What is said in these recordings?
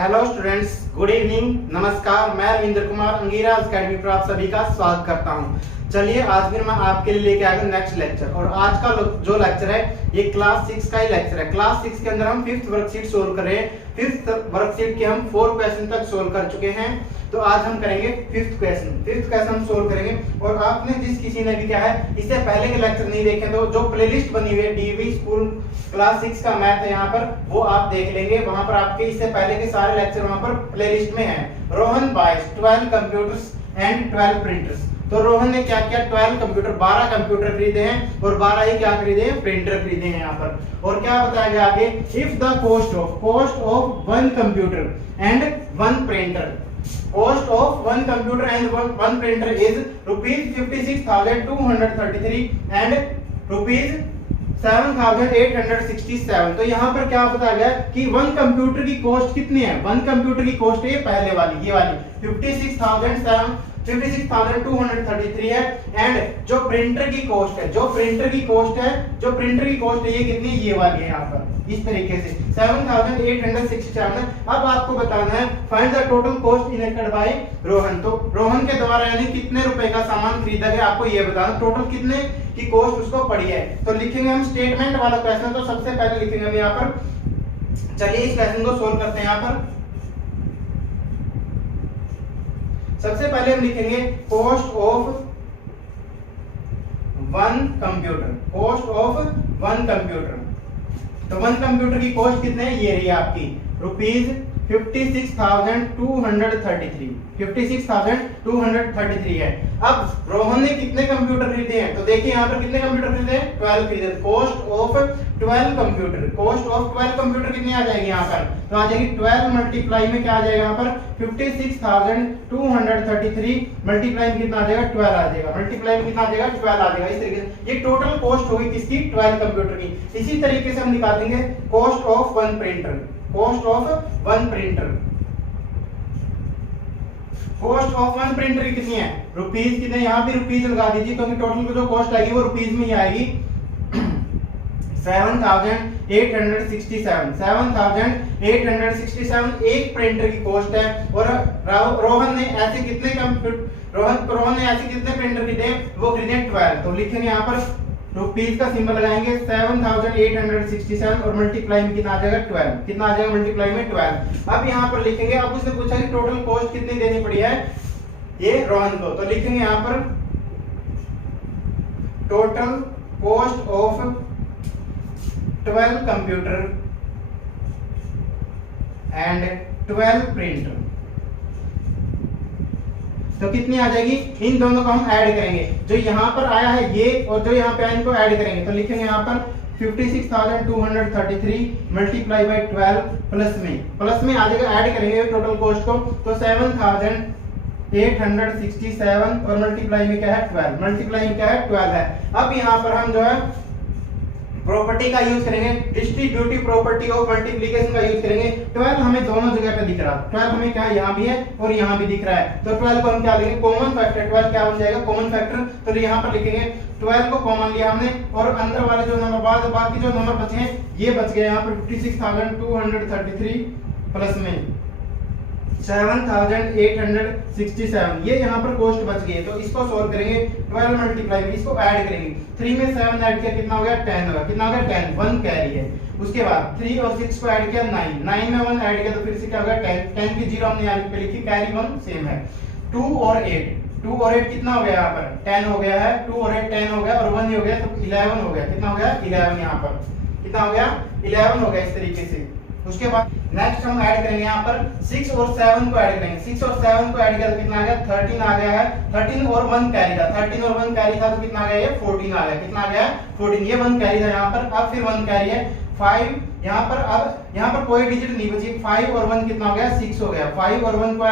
Hello students, good evening, नमस्कार। मैं Ravindra Kumar Angira academy पर आप सभी का स्वागत करता हूं। चलिए आज फिर मैं आपके लिए लेके आया हूं नेक्स्ट लेक्चर। और आज का जो लेक्चर है ये क्लास 6 का ही लेक्चर है। क्लास 6 के अंदर हम 5th वर्कशीट सोल्व कर रहे हैं। 5th वर्कशीट के हम 4 क्वेश्चन तक सोल्व कर चुके हैं। तो आज हम करेंगे 5th क्वेश्चन हम सोल्व करेंगे। और आपने जिस किसी ने भी क्या है इससे पहले के लेक्चर नहीं देखे तो जो प्लेलिस्ट बनी हुई है डीवी स्कूल क्लास 6 का मैथ है यहाँ पर, वो आप देख लेंगे। वहां पर आपके इससे पहले के सारे लेक्चर वहां पर प्लेलिस्ट में है। रोहन बाइस 12 कंप्यूटर्स एंड 12 प्रिंटर्स। तो रोहन ने क्या किया, 12 कंप्यूटर 12 कंप्यूटर खरीदे हैं और 12 ही क्या खरीदे हैं, प्रिंटर खरीदे हैं यहाँ पर। और क्या बताया गया आगे, if the cost of 1 computer and 1 printer, cost of 1 computer and 1 printer is rupees 56,233 and rupees 7,867। तो यहाँ पर क्या बताया गया कि 1 कंप्यूटर की कॉस्ट कितनी है। 1 कंप्यूटर की कॉस्ट है पहले वाली, ये वाली 56,233 है। एंड जो प्रिंटर की कॉस्ट है, जो प्रिंटर की कॉस्ट है ये कितनी, ये वाली है यहाँ पर इस तरीके से 7,867। अब आपको बताना है find the total cost incurred by Rohan. तो रोहन के द्वारा यानी कितने रुपए का सामान खरीदा गया आपको ये बताना, टोटल कितने की कॉस्ट उसको पड़ी है। तो लिखेंगे हम स्टेटमेंट वाला क्वेश्चन। तो सबसे पहले लिखेंगे हम यहाँ पर, चलिए इस क्वेश्चन को सोल्व करते हैं। यहाँ पर सबसे पहले हम लिखेंगे cost of 1 computer, cost of 1 computer. तो 1 कंप्यूटर की कॉस्ट कितने है, ये रही आपकी रुपीज 56,233 है। अब रोहन ने कितने कंप्यूटर खरीदे हैं, तो देखिए यहाँ पर कितने कंप्यूटर खरीदे हैं, 12 खरीदे। Cost of 12 computer, cost of 12 computer कितनी आ जाएगी यहाँ पर, तो आ जाएगी 12 मल्टीप्लाई में क्या आ जाएगा यहाँ पर 56,233 मल्टीप्लाई में कितना आ जाएगा, 12 आ जाएगा। मल्टीप्लाई में कितना आ जाएगा, 12 आ जाएगा। इस तरीके से ये टोटल कॉस्ट होगी किसकी, 12 कंप्यूटर की। इसी तरीके से हम निकालेंगे cost of 1 printer, cost of 1 printer. Cost of 1 printer की कितनी है, रुपीज कितने, यहाँ भी रुपीज लगा दीजिए क्योंकि टोटल की जो कॉस्ट आएगी वो रुपीज में ही आएगी। 7,867 एक प्रिंटर की कॉस्ट है। और रोहन ने ऐसे कितने प्रिंटर खरीदे, वो खरीदे 12। तो लिखेंगे यहाँ पर रुपीज का सिंबल लगाएंगे 7,867 और मल्टीप्लाई में कितना आ जाएगा 12, कितना आ जाएगा मल्टीप्लाई में 12। अब यहाँ पर लिखेंगे, अब उसने पूछा कि टोटल कॉस्ट कितनी देनी पड़ी है ये रोहन को। तो लिखेंगे यहाँ पर total cost of 12 computer and 12 printer. तो कितनी आ जाएगी, इन दोनों को हम ऐड करेंगे। जो यहाँ पर आया है ये और जो यहाँ पे आया इनको ऐड करेंगे। तो लिखेंगे यहाँ पर 56,233 मल्टीप्लाई बाय 12 प्लस में आ जाएगा, ऐड करेंगे टोटल कॉस्ट को। तो 7,867 और मल्टीप्लाई में क्या है 12, मल्टीप्लाई में क्या है 12 है। अब यहाँ पर हम जो है प्रॉपर्टी का यूज करेंगे, डिस्ट्रीब्यूटिव प्रॉपर्टी ऑफ मल्टीप्लिकेशन का यूज करेंगे। 12 हमें दोनों जगह पे दिख रहा है, 12 हमें क्या यहाँ भी है और यहाँ भी दिख रहा है। तो 12 को हम क्या लेंगे, कॉमन फैक्टर। 12 क्या बन जाएगा, कॉमन फैक्टर। तो यहाँ पर लिखेंगे 12 को कॉमन लिया हमने और अंदर वाले जो नंबर बाकी जो नंबर बचे हैं ये बच गए यहाँ पर 56,233 प्लस में 7,867, ये यहाँ पर कॉस्ट बच गई है। तो इसको सोल्व करेंगे 12 मल्टीप्लाई में, इसको ऐड करेंगे। 3 में 7 ऐड किया कितना हो गया 10 होगा, कितना हो गया 10, 1 कैरी है। उसके बाद 3 और 6 को ऐड किया 9 में 1 ऐड किया तो फिर से क्या हो गया 10 की 0 हमने यहाँ पे लिखी, कैरी 1 सेम है। 2 और 8 कितना हो गया यहाँ पर 10 हो गया है, 2 और 8 10 हो गया और 1 ही हो गया तो 11 हो गया। कितना हो गया 11, यहाँ पर कितना हो गया 11 हो गया इस तरीके से। उसके बाद नेक्स्ट हम ऐड करेंगे यहाँ पर 6 और 7 को ऐड करेंगे। 6 और 7 को ऐड किया तो कितना आ गया 13 आ गया है। 13 और 1 कैरी था, 13 और 1 कैरी था तो कितना आ गया ये 14 आ गया। कितना आ गया 14, ये 1 कैरी था यहाँ पर। अब फिर 1 कैरी है 5 यहाँ पर। अब यहाँ पर कोई डिजिट नहीं बची, 5 और 1 कितना हो गया 6 हो गया। 5 और 1 को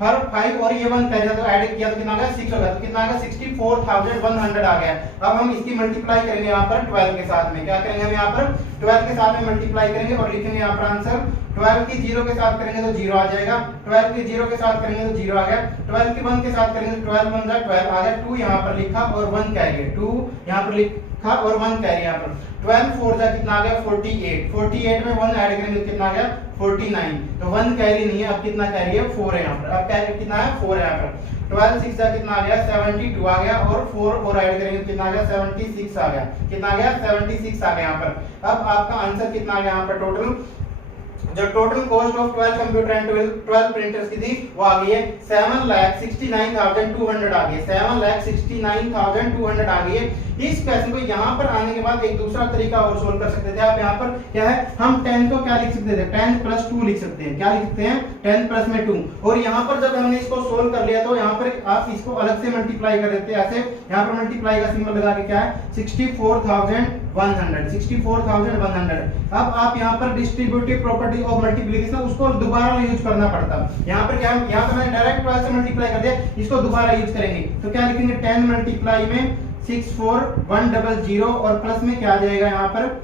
5 और ये 1 कैरी था तो ऐड किया तो कितना आ गया 6 हो गया। तो कितना आ गया 64,100 आ गया। अब हम इसकी मल्टीप्लाई करेंगे यहाँ पर 12 के साथ में। क्या करेंगे हम यहाँ पर 12 के साथ में मल्टीप्लाई करेंगे और लिखेंगे यहाँ पर आंसर 12 की 0 के साथ करेंगे तो 0 आ जाएगा। 12 की 0 के साथ करेंगे तो 0 आ गया। 12 की 1 के साथ करेंगे तो 12 1 जा 12 आ गया। 2 यहाँ पर लिखा और 1 कैरी है, 2 यहाँ पर लिखा और 1 कैरी यहाँ पर। 12 4 जा कितना आ गया 48, 48 में 1 ऐड करेंगे तो कितना आ गया 49, तो 1 कैरी नहीं है, अब कितना कैरी है 4 है यहाँ पर, अब कैरी कितना है 4 है यहाँ पर। 12 6 का कितना आ गया 72 आ गया, और 4 और ऐड करेंगे कितना आ गया 76 आ गया, कितना आ गया 76 आ गया यहाँ पर। अब आपका आंसर कितना आ गया यहाँ पर टोटल, जो total cost of 12 computer and 12 printers की थी वो आ गई है 7,69,200 आ गई है, 7,69,200 आ गई है। इस क्वेश्चन को यहाँ पर आने के बाद एक दूसरा तरीका और सोल्व कर सकते थे आप। यहाँ पर क्या है, हम 10 को क्या लिख सकते थे 10 प्लस 2 लिख सकते हैं, क्या लिख सकते हैं 10 प्लस में 2, और यहाँ पर जब हमने इसको सोल्व कर लिया तो यहाँ पर आप इसको अलग से मल्टीप्लाई कर देते हैं ऐसे, यहाँ पर मल्टीप्लाई का सिंबल लगा के क्या है 64,100, 64,100। अब आप यहाँ पर डिस्ट्रीब्यूटिव प्रॉपर्टी ऑफ मल्टीप्लिकेशन उसको दोबारा यूज करना पड़ता है। यहाँ पर क्या, यहाँ पर मैंने डायरेक्ट 12 से मल्टीप्लाई कर दिया, इसको दोबारा यूज करेंगे तो क्या लिखेंगे 10 मल्टीप्लाई में 64,100, और प्लस में क्या आ जाएगा यहाँ पर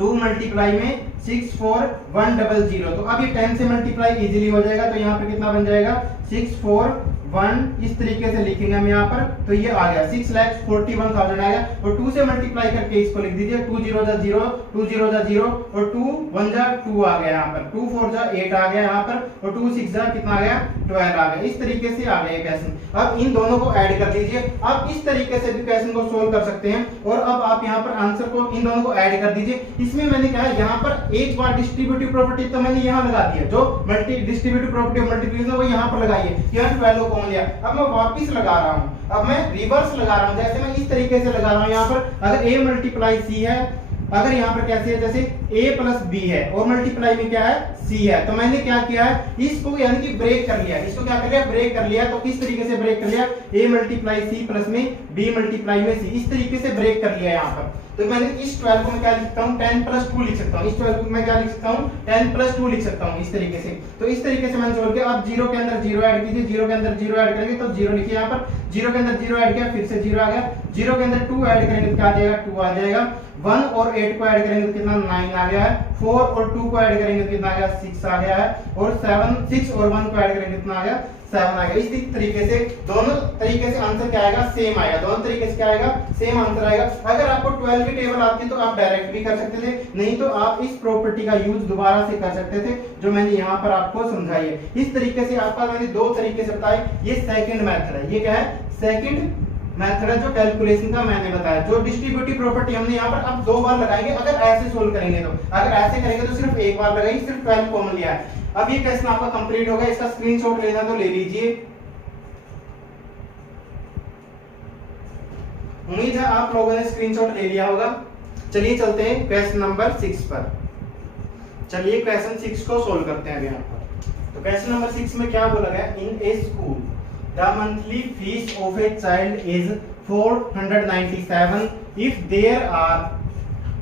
2 मल्टीप्लाई में 64,100। तो अब ये 10 से मल्टीप्लाई इजीली हो जाएगा, तो यहाँ पर कितना बन जाएगा 641, इस तरीके से लिखेंगे हम यहाँ पर, तो ये आ गया 6,41,000 आएगा, और 2 से मल्टीप्लाई करके इसको लिख दीजिए 2 0 जा 0, 2 0 जा 0, और 2 1 जा 2 आ गया यहाँ पर, 2 4 जा 8 आ गया यहाँ पर, और 2 6 जा कितना आ गया 12 आ गया। इस तरीके से आ गया क्वेश्चन। अब इन दोनों को ऐड कर दीजिए, आप इस तरीके से भी क्वेश्चन को सोल्व कर सकते हैं। और अब आप यहाँ पर आंसर को इन दोनों को ऐड कर दीजिए। इसमें मैंने कहा यहाँ पर एक बार डिस्ट्रीब्यूटिव प्रॉपर्टी तो मैंने यहाँ लगा दिया, जो डिस्ट्रीब्यूटिव प्रॉपर्टी ऑफ मल्टीप्लिकेशन वो यहाँ पर लगाई है, यहाँ 12 को लिया। अब मैं वापस लगा रहा हूँ, अब मैं रिवर्स लगा रहा हूँ, जैसे मैं इस तरीके से लगा रहा हूँ। यहाँ पर अगर a मल्टीप्लाई c है, अगर यहाँ पर कैसे है जैसे a प्लस b है और मल्टीप्लाई में क्या है c है, तो मैंने क्या किया है इसको यानी कि ब्रेक कर लिया, इसको क्या कर लिया ब्रेक कर लिया। तो किस तरीके से ब्रेक कर लिया, a मल्टीप्लाई c प्लस में b मल्टीप्लाई में c, इस तरीके से ब्रेक कर लिया यहाँ पर। तो मैंने इस 12 को मैं क्या लिख सकता हूँ 10 प्लस 2 लिख सकता हूँ, इस 12 को मैं क्या लिख सकता हूँ 10 प्लस 2 लिख सकता हूँ इस तरीके से। तो इस तरीके से मैंने सोल्व किया। अब 0 के अंदर 0 ऐड कीजिए, 0 के अंदर 0 ऐड करेंगे तो 0 लिखिए यहाँ पर, 0 के अंदर 0 ऐड किया फिर से 0 आ गया, 0 के अंदर 2 ऐड करेंगे तो क्या आ जाएगा 2 आ जाएगा, 1 और 8 को ऐड करेंगे तो कितना 9 आ गया है, 4 और 2 को ऐड करेंगे तो कितना आ गया 6 आ गया है, और 6 और 1 को ऐड करेंगे कितना आ गया 7 आ गया। इस तरीके से दोनों तरीके से आंसर क्या आएगा सेम आएगा, दोनों तरीके से क्या आएगा सेम आंसर आएगा। अगर आपको 12 की टेबल आती तो आप डायरेक्ट भी कर सकते थे, नहीं तो आप इस प्रॉपर्टी का यूज दोबारा से कर सकते थे जो मैंने यहाँ पर आपको समझाई है। इस तरीके से आपका मैंने 2 तरीके से बताए। ये सेकंड मेथड है, ये क्या है सेकंड मेथड है जो कैलकुलेशन का मैंने बताया। जो डिस्ट्रीब्यूटिव प्रॉपर्टी हमने यहाँ पर अब 2 बार लगाएंगे, अगर ऐसे सोल्व करेंगे तो, अगर ऐसे करेंगे तो सिर्फ एक बार लगाएंगे, सिर्फ 12 कॉमन लिया है। अब ये क्वेश्चन आपका कंप्लीट हो गया, इसका स्क्रीनशॉट लेना तो ले लीजिए। उम्मीद है आप लोगों ने स्क्रीनशॉट ले लिया होगा। चलिए चलते हैं क्वेश्चन नंबर 6 पर। चलिए क्वेश्चन 6 को सोल्व करते हैं अभी यहाँ पर। तो क्वेश्चन नंबर 6 में क्या बोला गया, in a school the monthly fee of a child is 497 if there are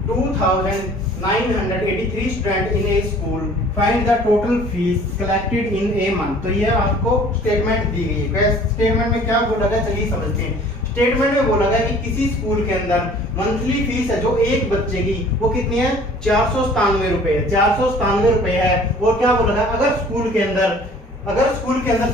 2,983 student in a school, find the total fee collected in a month. तो ये आपको स्टेटमेंट दी गई है। स्टेटमेंट में क्या बोला गया चलिए समझते हैं। स्टेटमेंट में बोला गया कि किसी स्कूल के अंदर मंथली फीस है जो एक बच्चे की वो कितनी है 497 रुपए है, 497 रुपए है। और क्या बोला गया अगर स्कूल के अंदर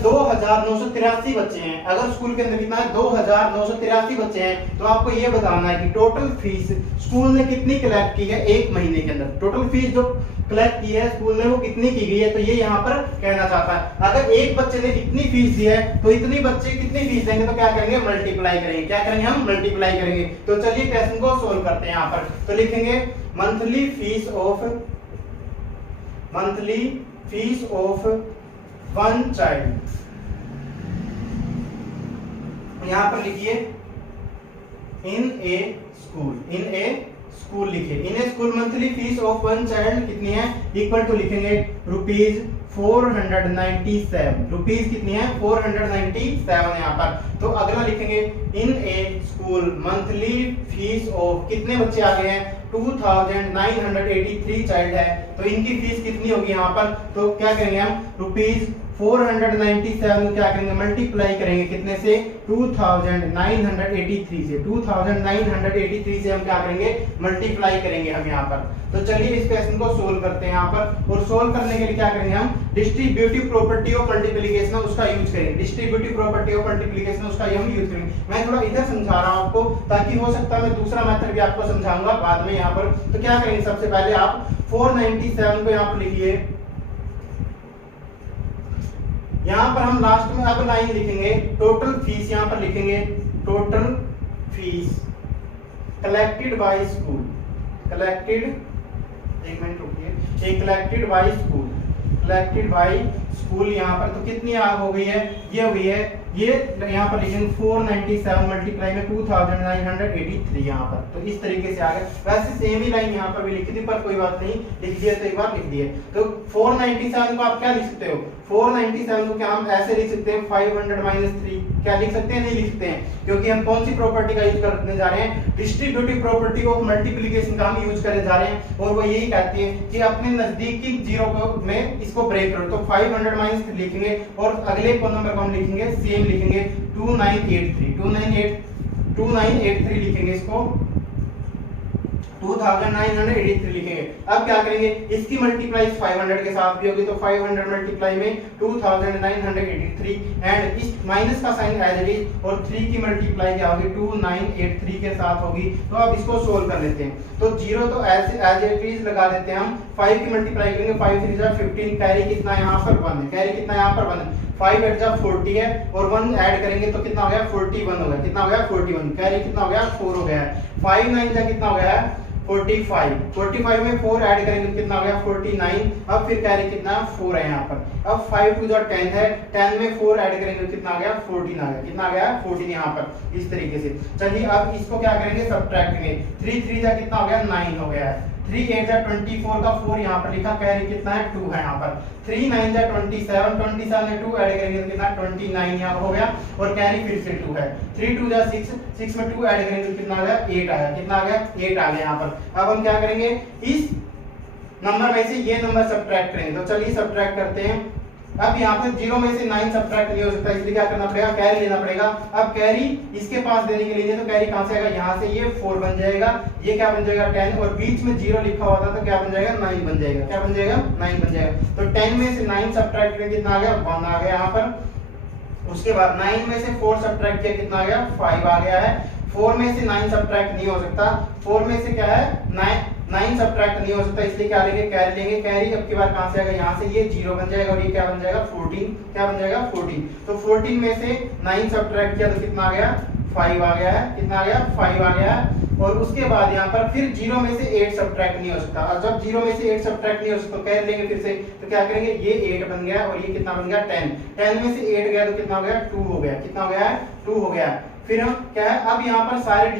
2,983 बच्चे हैं, अगर स्कूल के अंदर कितना है 2,983 बच्चे हैं, तो आपको ये बताना है कि टोटल फीस स्कूल ने कितनी कलेक्ट की है एक महीने के अंदर। टोटल फीस जो कलेक्ट की है स्कूल ने वो कितनी की गई है, तो ये यहाँ पर कहना चाहता है। अगर एक बच्चे ने इतनी फीस दी है तो इतनी बच्चे कितनी फीस देंगे, तो क्या करेंगे मल्टीप्लाई करेंगे। क्या करेंगे हम मल्टीप्लाई करेंगे। तो चलिए क्वेश्चन को सोल्व करते हैं। यहाँ पर तो लिखेंगे monthly fee of one child, यहां पर लिखिए इन ए स्कूल लिखिए। In a school monthly fee of one child कितनी है, इक्वल टू लिखेंगे रुपीज 497। रुपीज कितनी है 497 यहाँ पर। तो अगला लिखेंगे in a school monthly fee of, कितने बच्चे आ गए हैं 2,983 चाइल्ड है, तो इनकी फीस कितनी होगी यहाँ पर। तो क्या करेंगे हम रुपीज 497 क्या करेंगे, मल्टीप्लाई करेंगे कितने से, 2983 से, 2983 से हम क्या करेंगे, मल्टीप्लाई करेंगे हम यहाँ पर। तो चलिए इस क्वेश्चन को सोल्व करते हैं यहाँ पर, और सोल्व करने के लिए क्या करेंगे हम, डिस्ट्रीब्यूटिव प्रॉपर्टी ऑफ मल्टीप्लिकेशन उसका यूज करेंगे, डिस्ट्रीब्यूटिव प्रॉपर्टी ऑफ मल्टीप्लिकेशन उसका हम यूज करेंगे। मैं थोड़ा इधर समझा रहा हूँ आपको, ताकि हो सकता है मैं दूसरा मेथड भी आपको समझाऊंगा बाद में यहाँ पर। तो क्या करेंगे, सबसे पहले आप 497 को यहाँ पर लिखिए, यहां पर हम लास्ट में अब लाइन लिखेंगे, टोटल फीस यहां पर लिखेंगे, total fee collected by school, collected, एक मिनट रुकिए, एक collected by school, collected by school यहां पर तो कितनी हो गई है, ये हुई है, ये यहाँ पर लिखेंगे 497 मल्टीप्लाई में 2983 यहाँ पर। तो इस तरीके से आ गया। वैसे सेम ही लाइन यहाँ पर भी लिखी थी, पर कोई बात नहीं, लिख दिया तो एक बार लिख दिए। तो 497 को आप क्या लिख सकते हो, 497 को क्या हम ऐसे लिख सकते हैं, 500 - 3 क्या लिख सकते हैं, नहीं लिख सकते हैं, क्योंकि हम कौन सी प्रॉपर्टी का यूज करने जा रहे हैं, डिस्ट्रीब्यूटिव प्रॉपर्टी ऑफ मल्टीप्लिकेशन का हम यूज करने जा रहे हैं, और वो यही कहती है कि अपने नजदीकी जीरो को में इसको ब्रेक करो। तो 500 - 3 लिखेंगे, और अगले को नंबर को हम लिखेंगे सेम लिखेंगे 2983 लिखेंगे, इसको 2983 लिखेंगे। अब क्या करेंगे, इसकी मल्टीप्लाई 500 के साथ भी होगी, तो 500 मल्टीप्लाई में 2983 एंड इस माइनस का साइन एज इट इज, और 3 की मल्टीप्लाई क्या होगी, 2983 के साथ होगी। तो अब इसको सोल्व कर लेते हैं। तो 0 तो एज इट इज लगा देते हैं हम, 5 की मल्टीप्लाई करेंगे, 5 3 जा 15, कैरी कितना यहाँ पर 1 है, कैरी कितना यहाँ पर 1 है, 5 8 जा 40 है, और 1 ऐड करेंगे तो कितना हो गया, 41 हो गया, कितना हो गया 41, कैरी कितना हो गया 4 हो गया है, 5 9 जा कितना हो गया है 45 में 4 ऐड करेंगे तो कितना हो गया 49, अब फिर कैरी कितना 4 है यहाँ पर। अब 5 2 10 है, 10 में 4 ऐड करेंगे तो कितना आ गया 14 आ गया, कितना आ गया 14 यहाँ पर। इस तरीके से चलिए अब इसको क्या करेंगे, सब्ट्रैक्ट करेंगे, 3 3 जा कितना हो गया 9 हो गया है, 3 8 जा 24 का 4 यहाँ पर लिखा, कैरी कितना है 2 है यहाँ पर, 3 9 जा 27 में 2 ऐड करेंगे तो कितना 29 यहाँ हो गया, और कैरी फिर से 2 है, 3 2 जा 6 में 2 ऐड करेंगे तो कितना आ गया 8 आया, कितना आ गया 8 आ गया यहाँ पर। अब हम क्या करेंगे, इस नंबर में से ये नंबर सब्ट्रैक्ट करेंगे। तो चलिए सब्ट्रैक्ट करते हैं। अब यहाँ पे 0 में से 9 सब्ट्रैक्ट नहीं हो सकता, इसलिए क्या करना पड़ेगा, कैरी लेना पड़ेगा। अब कैरी इसके पास देने के लिए, तो कैरी कहां से आएगा, यहाँ से, ये 4 बन जाएगा, ये क्या बन जाएगा 10, और बीच में 0 लिखा हुआ था तो क्या बन जाएगा 9 बन जाएगा, क्या बन जाएगा 9 बन जाएगा। तो 10 में से 9 सब्ट्रैक्ट करेंगे कितना आ गया 1 आ गया यहाँ पर। उसके बाद 9 में से 4 सब्ट्रैक्ट किया कितना आ गया 5 आ गया है। 4 में से 9 सब्ट्रैक्ट नहीं हो सकता, 4 में से क्या है 9 सब्ट्रैक्ट नहीं हो सकता, इसलिए क्या लेंगे, कैरी लेंगे। कैरी अब की बार कहां से आएगा, यहाँ से, ये 0 बन जाएगा, और ये क्या बन जाएगा 14, क्या बन जाएगा 14। तो 14 में से 9 सब्ट्रैक्ट किया तो कितना आ गया 5 आ गया है, कितना आ गया 5 आ गया है। और उसके बाद यहाँ पर फिर 0 में से 8 सब्ट्रैक्ट नहीं हो सकता, और जब 0 में से 8 सब्ट्रैक्ट नहीं हो सकता तो कैरी लेंगे फिर से, तो क्या करेंगे, ये 8 बन गया, और ये कितना बन गया 10 में से 8 गया तो कितना हो गया 2 हो गया, कितना हो गया 2 हो गया। फिर हम क्या है, अब यहाँ पर सारे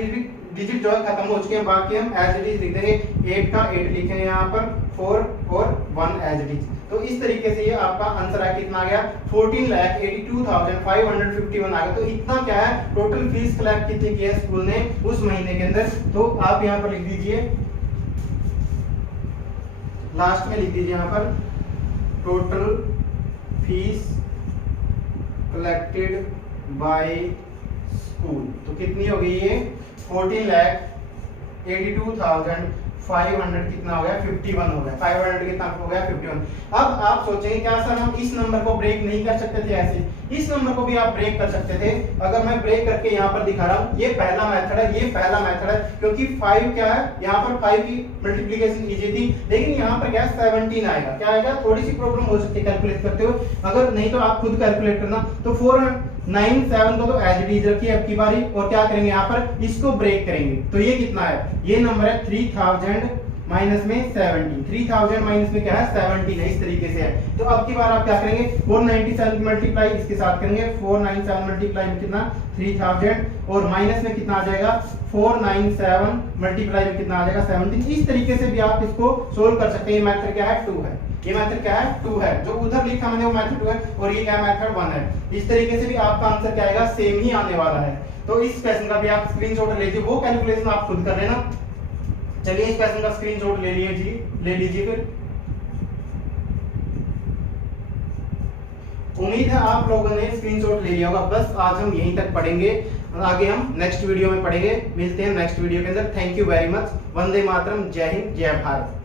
डिजिट जो है खत्म हो चुके हैं, बाकी हम एज इट इज लिख देंगे, 8 का 8 लिखेंगे यहाँ पर, 4 और 1 एज इट इज। तो इस तरीके से ये आपका आंसर है, कितना आ गया 14,82,551 आ गया। तो इतना क्या है, टोटल फीस कलेक्ट कितनी की है स्कूल ने उस महीने के अंदर। तो आप यहाँ पर लिख दीजिए, लास्ट में लिख दीजिए यहाँ पर, total fee collected by school. तो कितनी हो गई ये 14,82,500 कितना हो गया 51 हो गया, 500 कितना हो गया 51। अब आप सोचेंगे क्या सर हम इस नंबर को ब्रेक नहीं कर सकते थे ऐसे, इस नंबर को भी आप ब्रेक कर सकते थे। अगर मैं ब्रेक करके यहाँ पर दिखा रहा हूँ, ये पहला मेथड है, ये पहला मेथड है, क्योंकि 5 क्या है, यहाँ पर 5 की मल्टीप्लिकेशन इजी थी, लेकिन यहाँ पर क्या 17 आएगा, क्या आएगा, थोड़ी सी प्रॉब्लम हो सकती है कैलकुलेट करते हुए, अगर नहीं तो आप खुद कैलकुलेट करना। तो 497 को तो एज इट इज रखिए अब की बारी, और क्या करेंगे यहाँ पर इसको ब्रेक करेंगे। तो ये कितना है, ये नंबर है 3000 माइनस में 70, 3000 माइनस में क्या है 70 है, इस तरीके से है। तो अब की बार आप क्या करेंगे, 497 की मल्टीप्लाई इसके साथ करेंगे, 497 मल्टीप्लाई में कितना 3000, और माइनस में कितना आ जाएगा 497 मल्टीप्लाई में कितना आ जाएगा 17। इस तरीके से भी आप इसको सोल्व कर सकते हैं। ये मेथड क्या है 2 है, ये मेथड क्या है 2 है, जो उधर लिखा मैंने वो मेथड 2 है, और ये क्या मेथड 1 है। इस तरीके से भी आपका आंसर क्या आएगा, सेम ही आने वाला है। तो इस क्वेश्चन का भी आप स्क्रीनशॉट ले लीजिए, वो कैलकुलेशन आप खुद कर लेना। चलिए इस क्वेश्चन का स्क्रीनशॉट ले लीजिए फिर। उम्मीद है आप लोगों ने स्क्रीनशॉट ले लिया होगा। बस आज हम यहीं तक पढ़ेंगे, आगे हम नेक्स्ट वीडियो में पढ़ेंगे। मिलते हैं नेक्स्ट वीडियो के अंदर। Thank you very much. वंदे मातरम। जय हिंद, जय भारत।